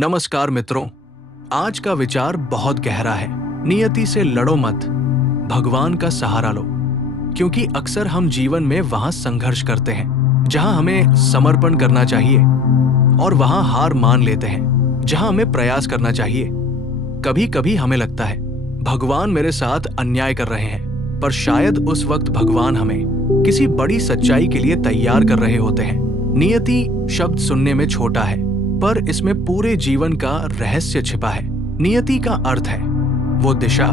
नमस्कार मित्रों, आज का विचार बहुत गहरा है। नियति से लड़ो मत, भगवान का सहारा लो। क्योंकि अक्सर हम जीवन में वहां संघर्ष करते हैं जहां हमें समर्पण करना चाहिए और वहां हार मान लेते हैं जहां हमें प्रयास करना चाहिए। कभी कभी हमें लगता है भगवान मेरे साथ अन्याय कर रहे हैं, पर शायद उस वक्त भगवान हमें किसी बड़ी सच्चाई के लिए तैयार कर रहे होते हैं। नियति शब्द सुनने में छोटा है, पर इसमें पूरे जीवन का रहस्य छिपा है। नियति का अर्थ है वो दिशा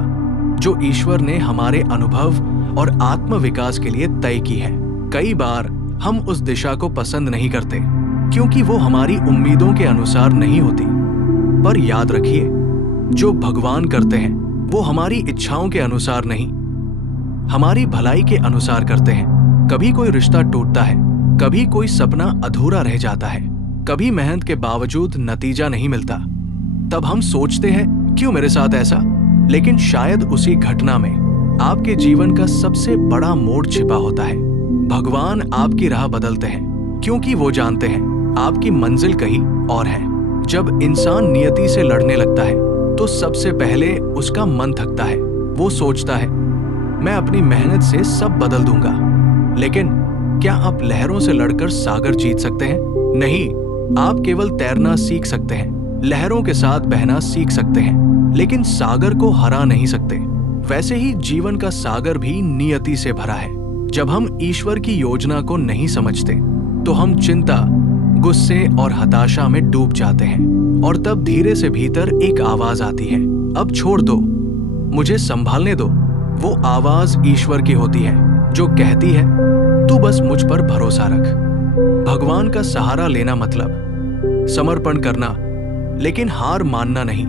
जो ईश्वर ने हमारे अनुभव और आत्म विकास के लिए तय की है। कई बार हम उस दिशा को पसंद नहीं करते क्योंकि वो हमारी उम्मीदों के अनुसार नहीं होती। पर याद रखिए, जो भगवान करते हैं वो हमारी इच्छाओं के अनुसार नहीं, हमारी भलाई के अनुसार करते हैं। कभी कोई रिश्ता टूटता है, कभी कोई सपना अधूरा रह जाता है, कभी मेहनत के बावजूद नतीजा नहीं मिलता। तब हम सोचते हैं क्यों मेरे साथ ऐसा, लेकिन शायद उसी घटना में आपके जीवन का सबसे बड़ा मोड़ छिपा होता है। भगवान आपकी राह बदलते हैं क्योंकि वो जानते हैं आपकी मंजिल कहीं और है। जब इंसान नियति से लड़ने लगता है तो सबसे पहले उसका मन थकता है। वो सोचता है मैं अपनी मेहनत से सब बदल दूंगा। लेकिन क्या आप लहरों से लड़कर सागर जीत सकते हैं? नहीं, आप केवल तैरना सीख सकते हैं, लहरों के साथ बहना सीख सकते हैं, लेकिन सागर को हरा नहीं सकते। वैसे ही जीवन का सागर भी नियति से भरा है। जब हम ईश्वर की योजना को नहीं समझते तो हम चिंता, गुस्से और हताशा में डूब जाते हैं। और तब धीरे से भीतर एक आवाज आती है, अब छोड़ दो, मुझे संभालने दो। वो आवाज ईश्वर की होती है जो कहती है तू बस मुझ पर भरोसा रख। भगवान का सहारा लेना मतलब समर्पण करना, लेकिन हार मानना नहीं।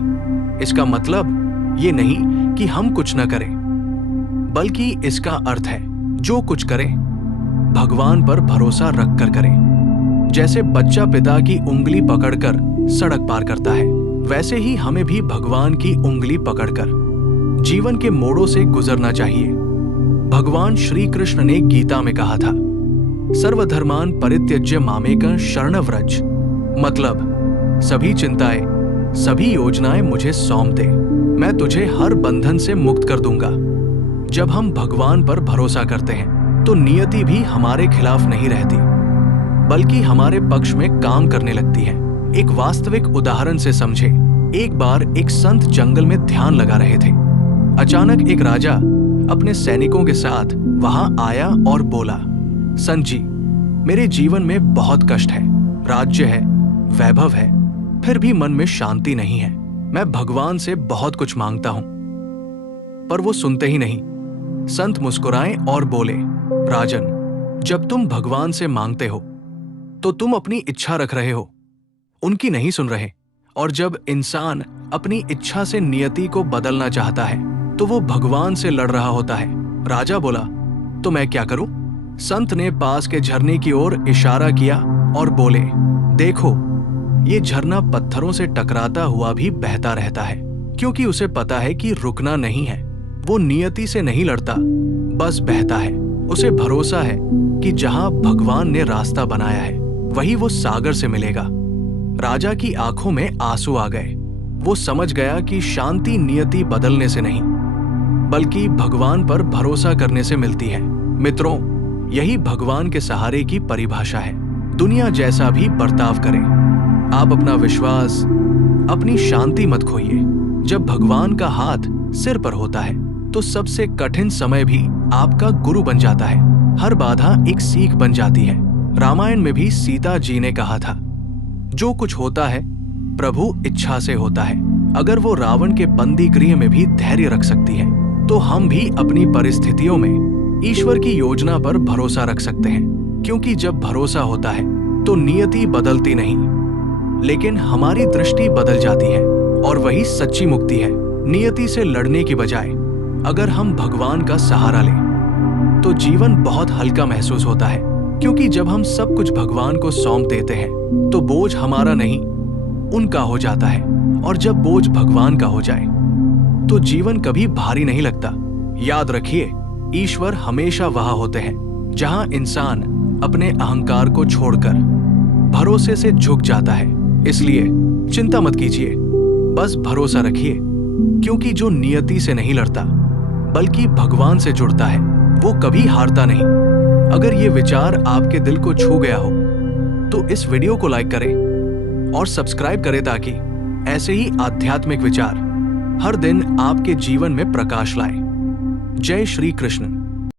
इसका मतलब ये नहीं कि हम कुछ न करें, बल्कि इसका अर्थ है जो कुछ करें भगवान पर भरोसा रखकर करें। जैसे बच्चा पिता की उंगली पकड़कर सड़क पार करता है, वैसे ही हमें भी भगवान की उंगली पकड़कर जीवन के मोड़ों से गुजरना चाहिए। भगवान श्री कृष्ण ने गीता में कहा था, सर्वधर्मान परित्यज्य मामेकं शरणं व्रज। मतलब सभी चिंताएं, सभी योजनाएं मुझे सौंप दे, मैं तुझे हर बंधन से मुक्त कर दूंगा। जब हम भगवान पर भरोसा करते हैं तो नियति भी हमारे खिलाफ नहीं रहती, बल्कि हमारे पक्ष में काम करने लगती है। एक वास्तविक उदाहरण से समझे। एक बार एक संत जंगल में ध्यान लगा रहे थे। अचानक एक राजा अपने सैनिकों के साथ वहां आया और बोला, संत जी, मेरे जीवन में बहुत कष्ट है, राज्य है, वैभव है, फिर भी मन में शांति नहीं है। मैं भगवान से बहुत कुछ मांगता हूं, पर वो सुनते ही नहीं। संत मुस्कुराए और बोले, राजन, जब तुम भगवान से मांगते हो तो तुम अपनी इच्छा रख रहे हो, उनकी नहीं सुन रहे। और जब इंसान अपनी इच्छा से नियति को बदलना चाहता है तो वो भगवान से लड़ रहा होता है। राजा बोला, तो मैं क्या करूं? संत ने पास के झरने की ओर इशारा किया और बोले, देखो, ये झरना पत्थरों से टकराता हुआ भी बहता रहता है, क्योंकि उसे पता है कि रुकना नहीं है। वो नियति से नहीं लड़ता, बस बहता है। उसे भरोसा है कि जहां भगवान ने रास्ता बनाया है वही वो सागर से मिलेगा। राजा की आंखों में आंसू आ गए। वो समझ गया कि शांति नियति बदलने से नहीं, बल्कि भगवान पर भरोसा करने से मिलती है। मित्रों, यही भगवान के सहारे की परिभाषा है। दुनिया जैसा भी बर्ताव करे, आप अपना विश्वास, अपनी शांति मत खोइए। जब भगवान का हाथ सिर पर होता है तो सबसे कठिन समय भी आपका गुरु बन जाता है। हर बाधा एक सीख बन जाती है। रामायण में भी सीता जी ने कहा था, जो कुछ होता है प्रभु इच्छा से होता है। अगर वो रावण के बंदी गृह में भी धैर्य रख सकती है तो हम भी अपनी परिस्थितियों में ईश्वर की योजना पर भरोसा रख सकते हैं। क्योंकि जब भरोसा होता है तो नियति बदलती नहीं, लेकिन हमारी दृष्टि बदल जाती है, और वही सच्ची मुक्ति है। नियति से लड़ने की बजाय अगर हम भगवान का सहारा लें तो जीवन बहुत हल्का महसूस होता है। क्योंकि जब हम सब कुछ भगवान को सौंप देते हैं तो बोझ हमारा नहीं, उनका हो जाता है। और जब बोझ भगवान का हो जाए तो जीवन कभी भारी नहीं लगता। याद रखिए, ईश्वर हमेशा वहां होते हैं जहां इंसान अपने अहंकार को छोड़कर भरोसे से झुक जाता है। इसलिए चिंता मत कीजिए, बस भरोसा रखिए, क्योंकि जो नियति से नहीं लड़ता बल्कि भगवान से जुड़ता है वो कभी हारता नहीं। अगर ये विचार आपके दिल को छू गया हो तो इस वीडियो को लाइक करें और सब्सक्राइब करें ताकि ऐसे ही आध्यात्मिक विचार हर दिन आपके जीवन में प्रकाश लाएं। जय श्री कृष्ण।